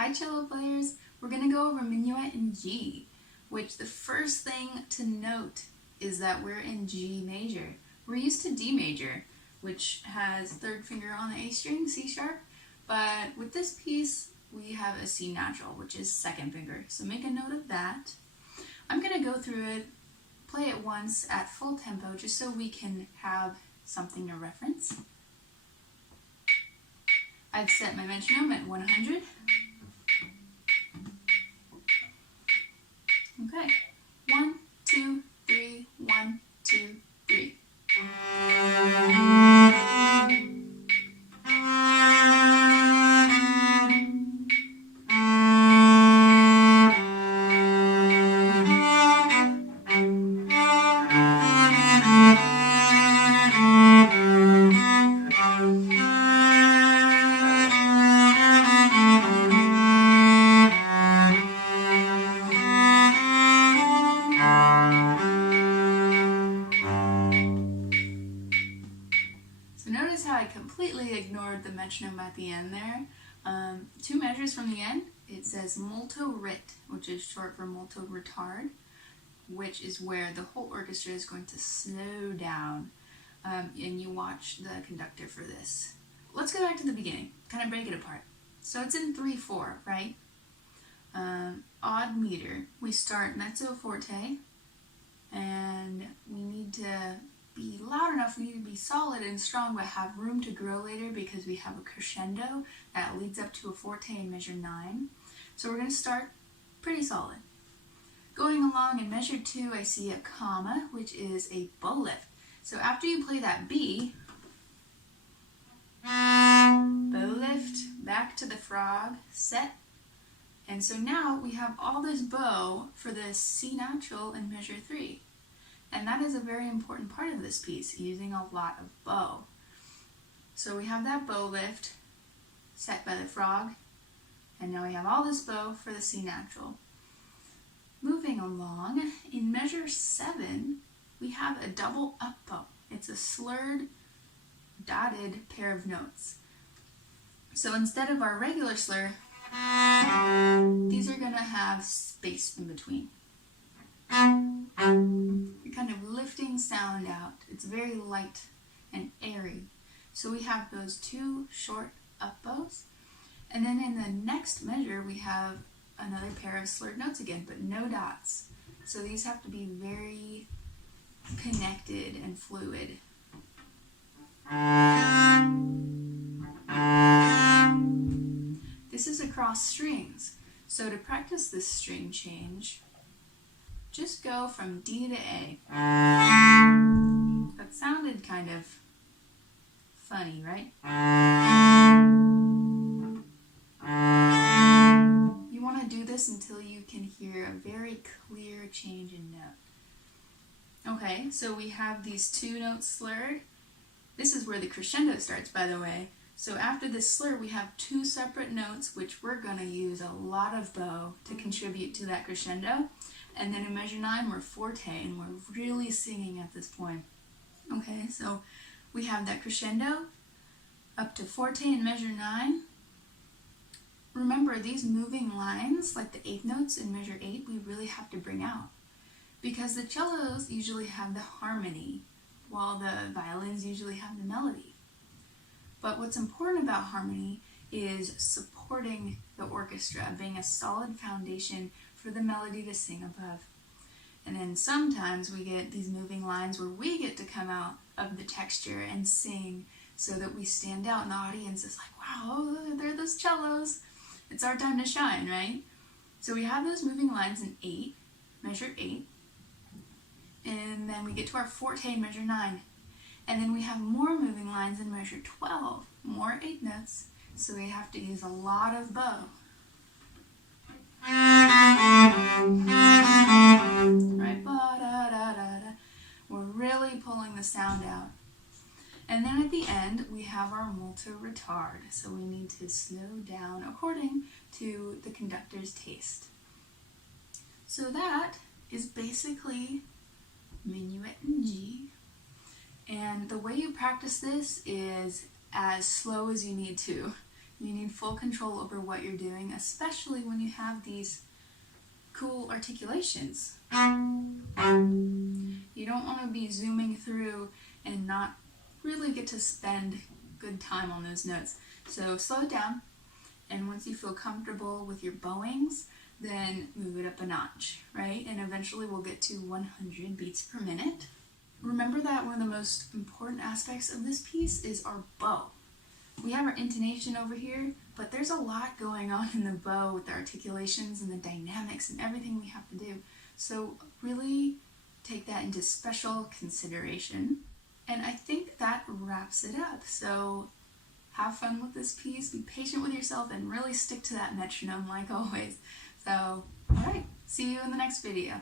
Hi cello players, we're going to go over Minuet in G, which the first thing to note is that we're in G major. We're used to D major, which has third finger on the A string, C sharp, but with this piece we have a C natural, which is second finger, so make a note of that. I'm going to go through it, play it once at full tempo just so we can have something to reference. I've set my metronome at 100. Okay, 1, 2, 3, 1, 2, 3. So notice how I completely ignored the metronome at the end there. 2 measures from the end, it says molto rit, which is short for molto retard, which is where the whole orchestra is going to slow down, and you watch the conductor for this. Let's go back to the beginning, kind of break it apart. So it's in 3/4, right? Odd meter. We start mezzo forte, and we need to be loud enough, we need to be solid and strong, but have room to grow later because we have a crescendo that leads up to a forte in measure 9. So we're going to start pretty solid. Going along in measure 2, I see a comma, which is a bow lift. So after you play that B, bow lift, back to the frog, set. And so now we have all this bow for the C natural in measure 3. And that is a very important part of this piece, using a lot of bow. So we have that bow lift set by the frog, and now we have all this bow for the C natural. Moving along, in measure 7, we have a double up bow. It's a slurred, dotted pair of notes. So instead of our regular slur, these are going to have space in between. You're kind of lifting sound out. It's very light and airy. So we have those 2 short up bows. And then in the next measure, we have another pair of slurred notes again, but no dots. So these have to be very connected and fluid. This is across strings. So to practice this string change, just go from D to A. That sounded kind of funny, right? You want to do this until you can hear a very clear change in note. Okay, so we have these 2 notes slurred. This is where the crescendo starts, by the way. So after this slur, we have 2 separate notes, which we're going to use a lot of bow to contribute to that crescendo. And then in measure 9, we're forte, and we're really singing at this point. Okay, so we have that crescendo up to forte in measure 9. Remember, these moving lines, like the 8th notes in measure 8, we really have to bring out. Because the cellos usually have the harmony, while the violins usually have the melody. But what's important about harmony is supporting the orchestra, being a solid foundation for the melody to sing above. And then sometimes we get these moving lines where we get to come out of the texture and sing so that we stand out and the audience is like, wow, there are those cellos. It's our time to shine, right? So we have those moving lines in 8, measure 8. And then we get to our forte in measure 9. And then we have more moving lines in measure 12, more 8 notes. So we have to use a lot of bow. Right, ba-da-da-da-da. We're really pulling the sound out. And then at the end, we have our molto retard. So we need to slow down according to the conductor's taste. So that is basically Minuet in G. And the way you practice this is as slow as you need to. You need full control over what you're doing, especially when you have these cool articulations. You don't want to be zooming through and not really get to spend good time on those notes. So slow it down, and once you feel comfortable with your bowings, then move it up a notch, right? And eventually we'll get to 100 beats per minute. Remember that one of the most important aspects of this piece is our bow. We have our intonation over here, but there's a lot going on in the bow with the articulations and the dynamics and everything we have to do. So really take that into special consideration. And I think that wraps it up. So have fun with this piece, be patient with yourself, and really stick to that metronome like always. So, alright, see you in the next video.